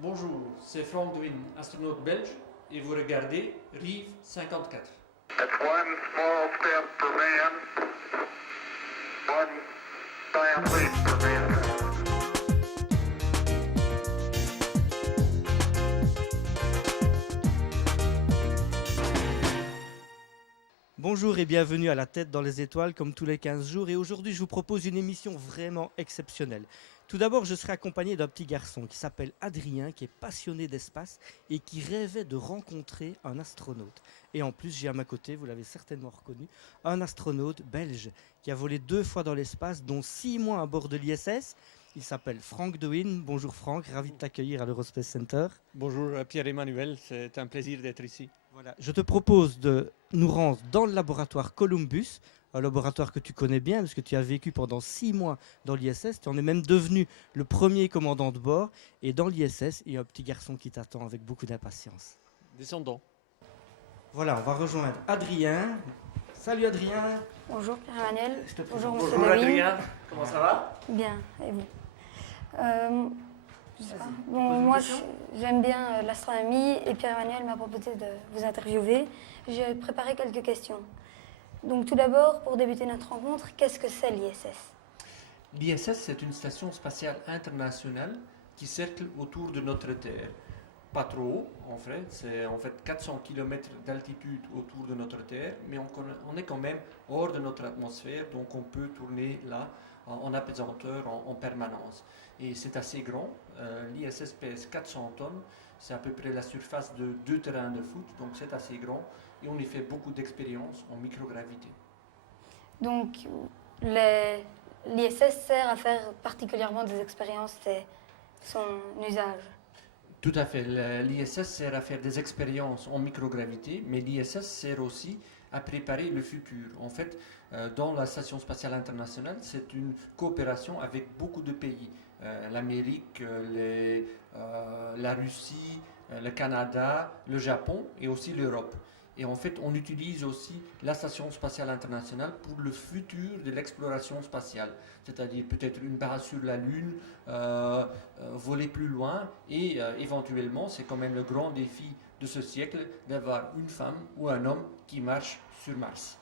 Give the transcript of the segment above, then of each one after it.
Bonjour, c'est Frank Dwin, astronaute belge, et vous regardez Rive 54. That's one small step for man, one giant leap for mankind. Bonjour et bienvenue à La Tête dans les étoiles comme tous les 15 jours et aujourd'hui je vous propose une émission vraiment exceptionnelle. Tout d'abord je serai accompagné d'un petit garçon qui s'appelle Adrien qui est passionné d'espace et qui rêvait de rencontrer un astronaute. Et en plus j'ai à ma côté, vous l'avez certainement reconnu, un astronaute belge qui a volé 2 fois dans l'espace dont 6 mois à bord de l'ISS. Il s'appelle Frank Dwin. Bonjour Frank, ravi de t'accueillir à l'Eurospace Center. Bonjour Pierre-Emmanuel, c'est un plaisir d'être ici. Voilà. Je te propose de nous rendre dans le laboratoire Columbus, un laboratoire que tu connais bien parce que tu as vécu pendant 6 mois dans l'ISS. Tu en es même devenu le premier commandant de bord. Et dans l'ISS, il y a un petit garçon qui t'attend avec beaucoup d'impatience. Descendons. Voilà, on va rejoindre Adrien. Salut Adrien. Bonjour Pierre-Emmanuel. Je te Bonjour présente. Monsieur Levine. Adrien, comment ça va? Bien, et vous je sais pas. Bon, Pose une moi question. j'aime bien l'astronomie et Pierre-Emmanuel m'a proposé de vous interviewer. J'ai préparé quelques questions. Donc tout d'abord, pour débuter notre rencontre, qu'est-ce que c'est l'ISS? L'ISS, c'est une station spatiale internationale qui cercle autour de notre Terre. Pas trop haut, en fait, c'est en fait 400 km d'altitude autour de notre Terre, mais on est quand même hors de notre atmosphère, donc on peut tourner là en apesanteur en permanence. Et c'est assez grand, l'ISS pèse 400 tonnes, c'est à peu près la surface de 2 terrains de foot, donc c'est assez grand, et on y fait beaucoup d'expériences en microgravité. Donc l'ISS sert à faire particulièrement des expériences, c'est son usage. Tout à fait. L'ISS sert à faire des expériences en microgravité, mais l'ISS sert aussi à préparer le futur. En fait, dans la Station spatiale internationale, c'est une coopération avec beaucoup de pays. L'Amérique, la Russie, le Canada, le Japon et aussi l'Europe. Et en fait, on utilise aussi la Station spatiale internationale pour le futur de l'exploration spatiale, c'est-à-dire peut-être une base sur la Lune, voler plus loin, et éventuellement, c'est quand même le grand défi de ce siècle d'avoir une femme ou un homme qui marche sur Mars.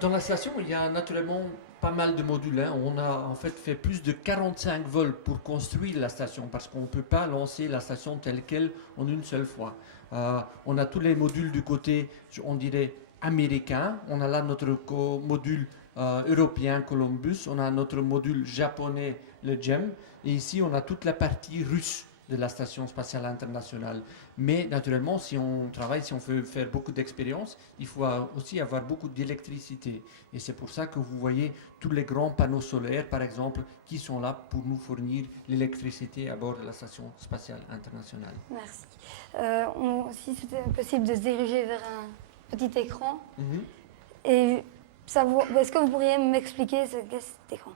Dans la station, il y a naturellement pas mal de modules, hein. On a en fait fait plus de 45 vols pour construire la station parce qu'on ne peut pas lancer la station telle qu'elle en une seule fois. On a tous les modules du côté, on dirait, américain. On a là notre module européen Columbus. On a notre module japonais, le GEM. Et ici, on a toute la partie russe de la Station spatiale internationale. Mais naturellement, si on travaille, si on veut faire beaucoup d'expériences, il faut aussi avoir beaucoup d'électricité. Et c'est pour ça que vous voyez tous les grands panneaux solaires, par exemple, qui sont là pour nous fournir l'électricité à bord de la Station spatiale internationale. Merci. Si c'était possible de se diriger vers un petit écran, et est-ce que vous pourriez m'expliquer ce qu'est cet écran?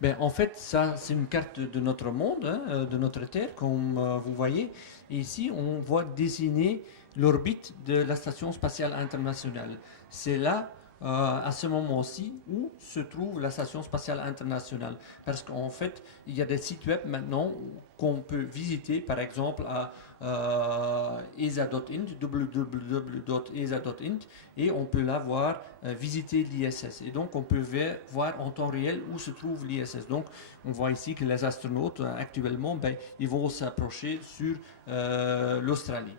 Ben, en fait, ça, c'est une carte de notre monde, hein, de notre Terre, comme vous voyez. Et ici, on voit dessiner l'orbite de la Station spatiale internationale. C'est là, à ce moment-ci, où se trouve la Station spatiale internationale. Parce qu'en fait, il y a des sites web maintenant qu'on peut visiter, par exemple à esa.int, www.esa.int, et on peut là voir visiter l'ISS. Et donc, on peut voir en temps réel où se trouve l'ISS. Donc, on voit ici que les astronautes, actuellement, ils vont s'approcher sur l'Australie.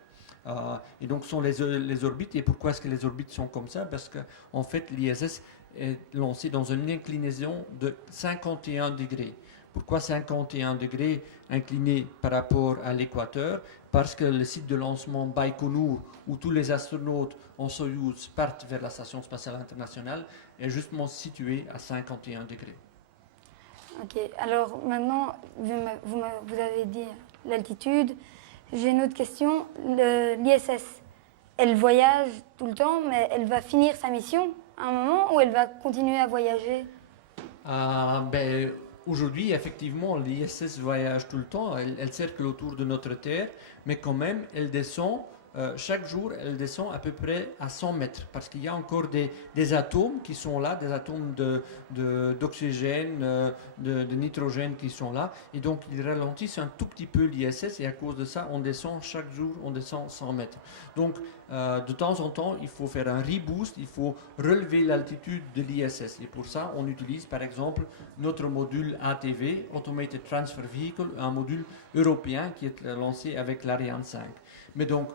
Et donc, ce sont les orbites. Et pourquoi est-ce que les orbites sont comme ça? Parce qu'en fait, l'ISS est lancé dans une inclinaison de 51 degrés. Pourquoi 51 degrés inclinés par rapport à l'équateur? Parce que le site de lancement Baïkonour, où tous les astronautes en Soyouz partent vers la Station spatiale internationale, est justement situé à 51 degrés. Ok, alors maintenant, vous avez dit l'altitude. J'ai une autre question. L'ISS, elle voyage tout le temps, mais elle va finir sa mission à un moment ou elle va continuer à voyager? Aujourd'hui, effectivement, l'ISS voyage tout le temps. Elle cercle autour de notre Terre, mais quand même, elle descend chaque jour, elle descend à peu près à 100 mètres parce qu'il y a encore des atomes qui sont là, des atomes d'oxygène, de nitrogène qui sont là. Et donc, ils ralentissent un tout petit peu l'ISS et à cause de ça, on descend chaque jour, on descend 100 mètres. Donc, de temps en temps, il faut faire un reboost, il faut relever l'altitude de l'ISS. Et pour ça, on utilise par exemple notre module ATV, Automated Transfer Vehicle, un module européen qui est lancé avec l'Ariane 5. Mais donc,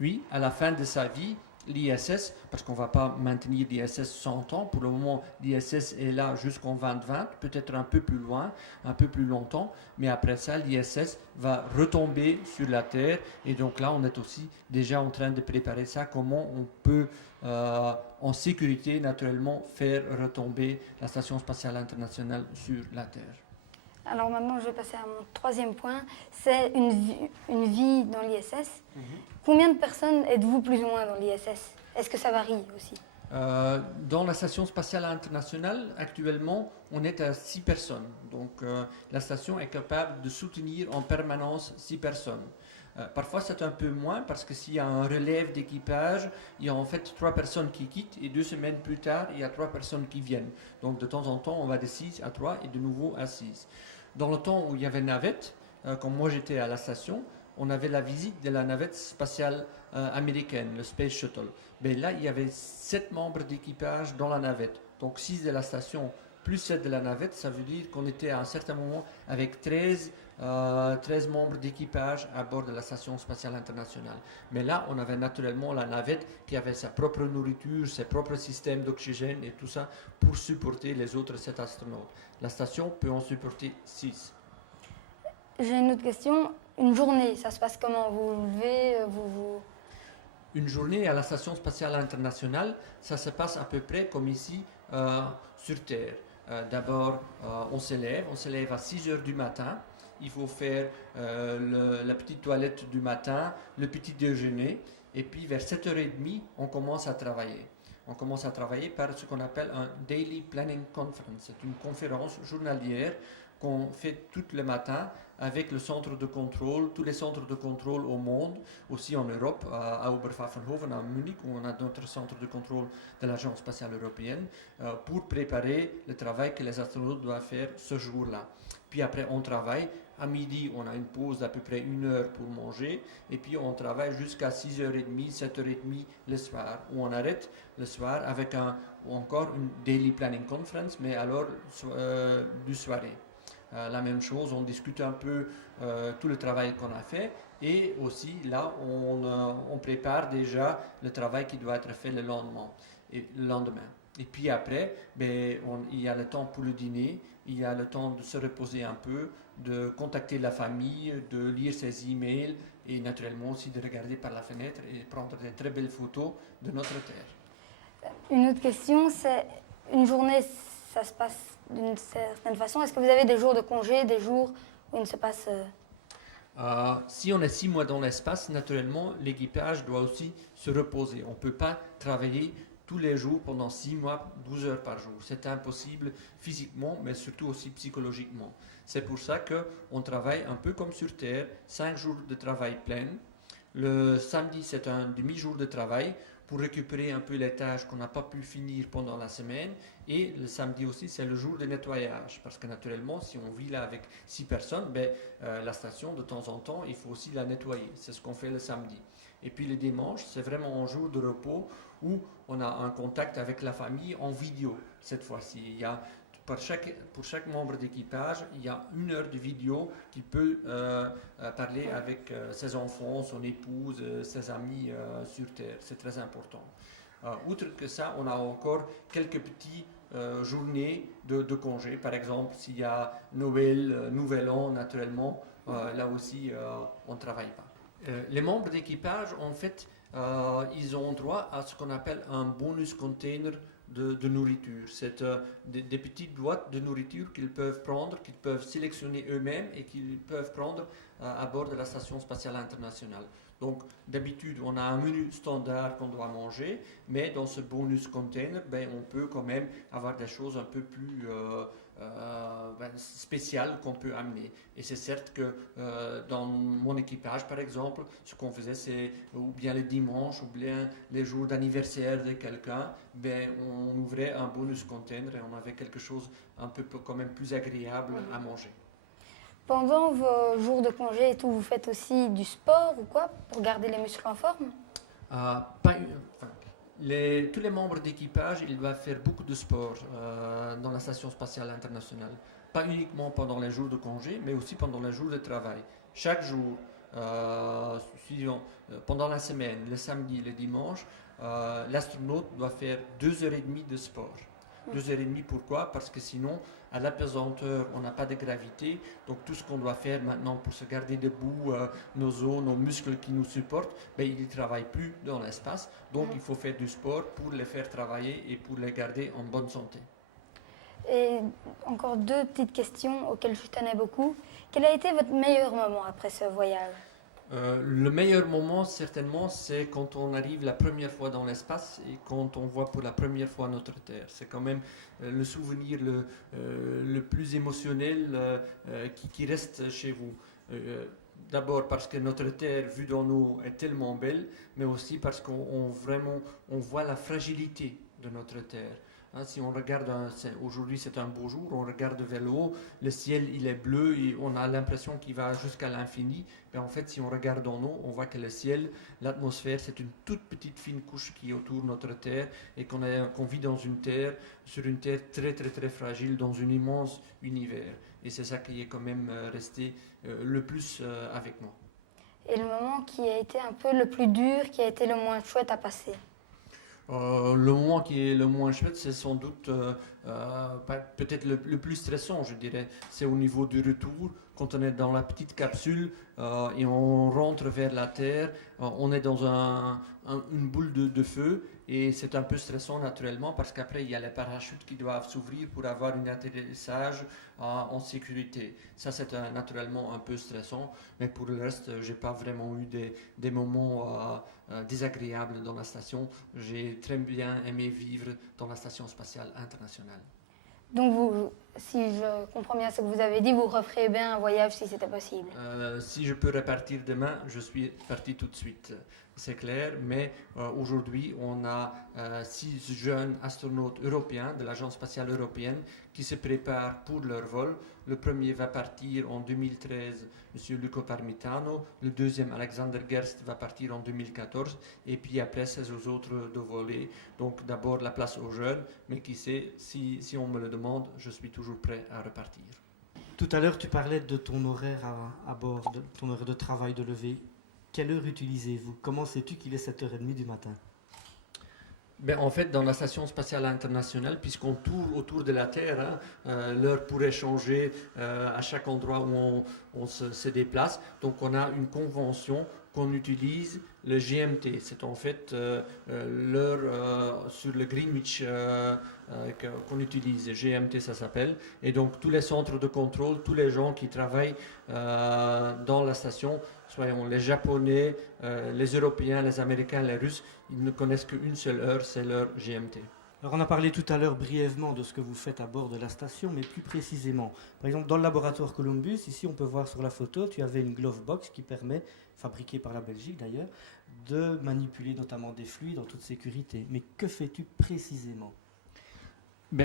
oui, à la fin de sa vie, l'ISS, parce qu'on ne va pas maintenir l'ISS 100 ans, pour le moment l'ISS est là jusqu'en 2020, peut-être un peu plus loin, un peu plus longtemps, mais après ça l'ISS va retomber sur la Terre et donc là on est aussi déjà en train de préparer ça, comment on peut en sécurité naturellement faire retomber la Station spatiale internationale sur la Terre. Alors maintenant, je vais passer à mon troisième point, c'est une vie dans l'ISS. Combien de personnes êtes-vous plus ou moins dans l'ISS? Est-ce que ça varie aussi? Dans la Station spatiale internationale, actuellement, on est à 6 personnes. Donc la station est capable de soutenir en permanence 6 personnes. Parfois, c'est un peu moins parce que s'il y a un relève d'équipage, il y a en fait 3 personnes qui quittent et 2 semaines plus tard, il y a 3 personnes qui viennent. Donc de temps en temps, on va de 6 à 3 et de nouveau à 6. Dans le temps où il y avait navette, comme moi j'étais à la station, on avait la visite de la navette spatiale américaine, le Space Shuttle. Mais là, il y avait 7 membres d'équipage dans la navette. Donc 6 de la station plus 7 de la navette, ça veut dire qu'on était à un certain moment avec 13 membres d'équipage à bord de la Station spatiale internationale. Mais là, on avait naturellement la navette qui avait sa propre nourriture, ses propres systèmes d'oxygène et tout ça pour supporter les autres 7 astronautes. La station peut en supporter 6. J'ai une autre question. Une journée, ça se passe comment? Vous vous levez, Une journée à la Station spatiale internationale, ça se passe à peu près comme ici sur Terre. D'abord, on se lève à 6 heures du matin. Il faut faire la petite toilette du matin, le petit déjeuner, et puis vers 7h30, on commence à travailler. On commence à travailler par ce qu'on appelle un Daily Planning Conference. C'est une conférence journalière qu'on fait tout le matin avec le centre de contrôle, tous les centres de contrôle au monde, aussi en Europe, à Oberpfaffenhofen, à Munich, où on a notre centre de contrôle de l'Agence spatiale européenne, pour préparer le travail que les astronautes doivent faire ce jour-là. Puis après, on travaille. À midi, on a une pause d'à peu près 1 heure pour manger, et puis on travaille jusqu'à 6h30, 7h30 le soir, où on arrête le soir avec encore une Daily Planning Conference, mais alors du soirée. La même chose, on discute un peu tout le travail qu'on a fait et aussi là on prépare déjà le travail qui doit être fait le lendemain. Et puis après, il y a le temps pour le dîner, il y a le temps de se reposer un peu, de contacter la famille, de lire ses emails et naturellement aussi de regarder par la fenêtre et prendre de très belles photos de notre Terre. Une autre question, c'est une journée, ça se passe d'une certaine façon. Est-ce que vous avez des jours de congé, des jours où il ne se passe... Si on est 6 mois dans l'espace, naturellement, l'équipage doit aussi se reposer. On ne peut pas travailler tous les jours pendant 6 mois, 12 heures par jour. C'est impossible physiquement, mais surtout aussi psychologiquement. C'est pour ça qu'on travaille un peu comme sur Terre, 5 jours de travail plein. Le samedi, c'est un demi-jour de travail pour récupérer un peu les tâches qu'on n'a pas pu finir pendant la semaine. Et le samedi aussi, c'est le jour de nettoyage. Parce que naturellement, si on vit là avec 6 personnes, la station, de temps en temps, il faut aussi la nettoyer. C'est ce qu'on fait le samedi. Et puis le dimanche, c'est vraiment un jour de repos où on a un contact avec la famille en vidéo. Cette fois-ci, il y a, pour chaque membre d'équipage, il y a 1 heure de vidéo qui peut parler avec ses enfants, son épouse, ses amis sur Terre. C'est très important. Outre que ça, on a encore quelques petites journées de congé. Par exemple, s'il y a Noël, Nouvel An, naturellement, là aussi, on ne travaille pas. Les membres d'équipage, en fait, ils ont droit à ce qu'on appelle un bonus container de nourriture. C'est des petites boîtes de nourriture qu'ils peuvent prendre, qu'ils peuvent sélectionner eux-mêmes et qu'ils peuvent prendre à bord de la Station spatiale internationale. Donc, d'habitude, on a un menu standard qu'on doit manger, mais dans ce bonus container, on peut quand même avoir des choses un peu plus spéciales qu'on peut amener. Et c'est certes que dans mon équipage, par exemple, ce qu'on faisait, c'est ou bien les dimanches, ou bien les jours d'anniversaire de quelqu'un, on ouvrait un bonus container et on avait quelque chose un peu quand même plus agréable à manger. Pendant vos jours de congé et tout, vous faites aussi du sport ou quoi pour garder les muscles en forme? Tous les membres d'équipage, ils doivent faire beaucoup de sport dans la Station spatiale internationale. Pas uniquement pendant les jours de congé, mais aussi pendant les jours de travail. Chaque jour, pendant la semaine, le samedi, le dimanche, l'astronaute doit faire 2h30 de sport. 2h30, pourquoi? Parce que sinon, à l'apesanteur, on n'a pas de gravité. Donc tout ce qu'on doit faire maintenant pour se garder debout, nos os, nos muscles qui nous supportent, ils ne travaillent plus dans l'espace. Donc il faut faire du sport pour les faire travailler et pour les garder en bonne santé. Et encore deux petites questions auxquelles je tenais beaucoup. Quel a été votre meilleur moment après ce voyage? Le meilleur moment, certainement, c'est quand on arrive la première fois dans l'espace et quand on voit pour la première fois notre Terre. C'est quand même le souvenir le plus émotionnel qui reste chez vous. D'abord parce que notre Terre, vue d'en haut, est tellement belle, mais aussi parce qu'on voit la fragilité de notre Terre. Si on regarde, aujourd'hui c'est un beau jour, on regarde vers le haut, le ciel il est bleu et on a l'impression qu'il va jusqu'à l'infini. Mais en fait, si on regarde en haut, on voit que le ciel, l'atmosphère, c'est une toute petite fine couche qui est autour de notre Terre et qu'on vit dans sur une Terre très très très fragile, dans un immense univers. Et c'est ça qui est quand même resté le plus avec moi. Et le moment qui a été un peu le plus dur, qui a été le moins chouette à passer? Le moment qui est le moins chouette, c'est sans doute peut-être le plus stressant, je dirais. C'est au niveau du retour, quand on est dans la petite capsule et on rentre vers la Terre, on est dans une boule de feu et c'est un peu stressant naturellement parce qu'après il y a les parachutes qui doivent s'ouvrir pour avoir un atterrissage en sécurité. Ça c'est naturellement un peu stressant, mais pour le reste, j'ai pas vraiment eu des moments désagréables dans la station. J'ai très bien aimé vivre dans la Station spatiale internationale. Donc vous, si je comprends bien ce que vous avez dit, vous referiez bien un voyage si c'était possible? Si je peux repartir demain, je suis parti tout de suite. C'est clair, mais aujourd'hui, on a 6 jeunes astronautes européens de l'Agence spatiale européenne qui se préparent pour leur vol. Le premier va partir en 2013, M. Luco Parmitano. Le deuxième, Alexander Gerst, va partir en 2014. Et puis après, c'est aux autres de voler. Donc d'abord la place aux jeunes, mais qui sait, si on me le demande, je suis toujours prêt à repartir. Tout à l'heure, tu parlais de ton horaire à bord, de ton horaire de travail, de lever. Quelle heure utilisez-vous? Comment sais-tu qu'il est 7h30 du matin? En fait, dans la Station spatiale internationale, puisqu'on tourne autour de la Terre, l'heure pourrait changer à chaque endroit où on se déplace. Donc on a une convention qu'on utilise, le GMT. C'est en fait l'heure sur le Greenwich qu'on utilise. GMT, ça s'appelle. Et donc tous les centres de contrôle, tous les gens qui travaillent dans la station, soyons les Japonais, les Européens, les Américains, les Russes, ils ne connaissent qu'une seule heure, c'est l'heure GMT. Alors on a parlé tout à l'heure brièvement de ce que vous faites à bord de la station, mais plus précisément. Par exemple, dans le laboratoire Columbus, ici on peut voir sur la photo, tu avais une glove box qui permet, fabriquée par la Belgique d'ailleurs, de manipuler notamment des fluides en toute sécurité. Mais que fais-tu précisément?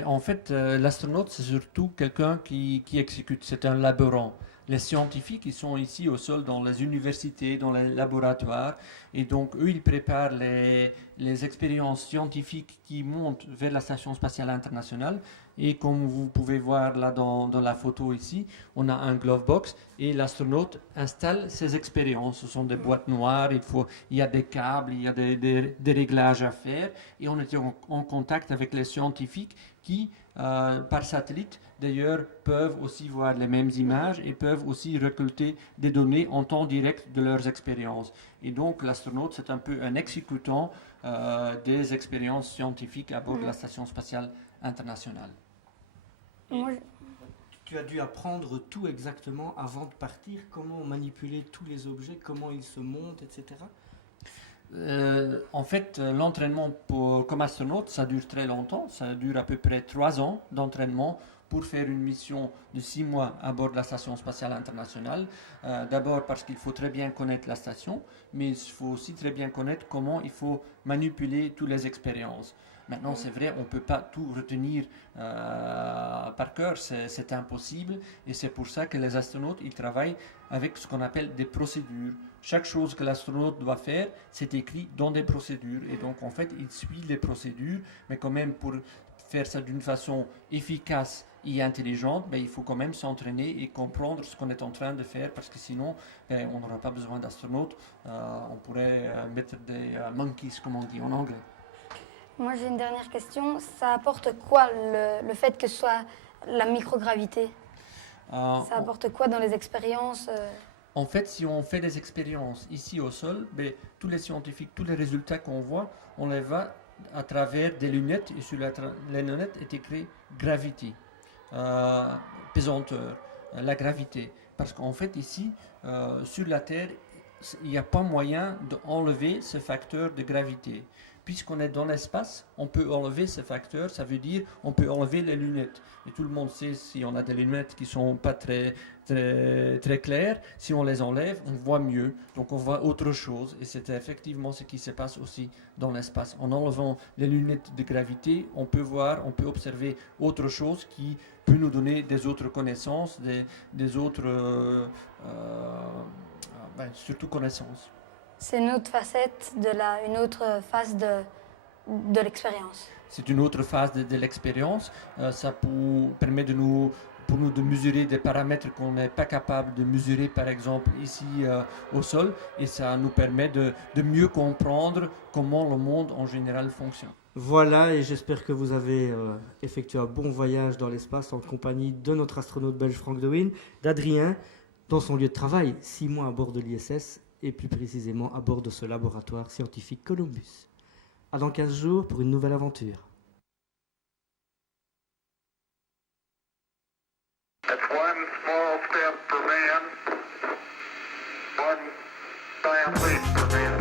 En fait, l'astronaute, c'est surtout quelqu'un qui exécute, c'est un laborant. Les scientifiques, ils sont ici au sol dans les universités, dans les laboratoires, et donc eux, ils préparent les expériences scientifiques qui montent vers la Station spatiale internationale. Et comme vous pouvez voir là dans la photo ici, on a un glove box et l'astronaute installe ses expériences. Ce sont des boîtes noires, il y a des câbles, il y a des réglages à faire, et on est en contact avec les scientifiques qui, par satellite, d'ailleurs, peuvent aussi voir les mêmes images et peuvent aussi récolter des données en temps direct de leurs expériences. Et donc, l'astronaute, c'est un peu un exécutant des expériences scientifiques à bord de la Station spatiale internationale. Tu as dû apprendre tout exactement avant de partir, comment manipuler tous les objets, comment ils se montent, etc. En fait, l'entraînement comme astronaute, ça dure très longtemps. Ça dure à peu près 3 ans d'entraînement pour faire une mission de 6 mois à bord de la Station spatiale internationale. D'abord parce qu'il faut très bien connaître la station, mais il faut aussi très bien connaître comment il faut manipuler toutes les expériences. Maintenant, c'est vrai, on ne peut pas tout retenir par cœur, c'est impossible, et c'est pour ça que les astronautes, ils travaillent avec ce qu'on appelle des procédures. Chaque chose que l'astronaute doit faire, c'est écrit dans des procédures, et donc en fait, il suit les procédures, mais quand même pour faire ça d'une façon efficace et intelligente, il faut quand même s'entraîner et comprendre ce qu'on est en train de faire, parce que sinon, on n'aura pas besoin d'astronautes, on pourrait mettre des monkeys, comme on dit en anglais. Moi, j'ai une dernière question. Ça apporte quoi le fait que ce soit la microgravité? Ça apporte quoi dans les expériences En fait, si on fait des expériences ici au sol, tous les scientifiques, tous les résultats qu'on voit, on les voit à travers des lunettes, et sur les lunettes est écrit gravité, pesanteur, la gravité. Parce qu'en fait, ici, sur la Terre, il n'y a pas moyen d'enlever ce facteur de gravité. Puisqu'on est dans l'espace, on peut enlever ce facteur, ça veut dire on peut enlever les lunettes. Et tout le monde sait, si on a des lunettes qui ne sont pas très claires, si on les enlève, on voit mieux, donc on voit autre chose. Et c'est effectivement ce qui se passe aussi dans l'espace. En enlevant les lunettes de gravité, on peut voir, on peut observer autre chose qui peut nous donner des autres connaissances, des autres, surtout connaissances. C'est une autre facette, une autre phase de l'expérience. C'est une autre phase de l'expérience. Ça permet pour nous de mesurer des paramètres qu'on n'est pas capable de mesurer, par exemple, ici au sol. Et ça nous permet de mieux comprendre comment le monde en général fonctionne. Voilà, et j'espère que vous avez effectué un bon voyage dans l'espace en compagnie de notre astronaute belge Frank De Winne, d'Adrien, dans son lieu de travail, 6 mois à bord de l'ISS, et plus précisément à bord de ce laboratoire scientifique Columbus. À dans 15 jours pour une nouvelle aventure. That's one small step for man, one giant leap for mankind.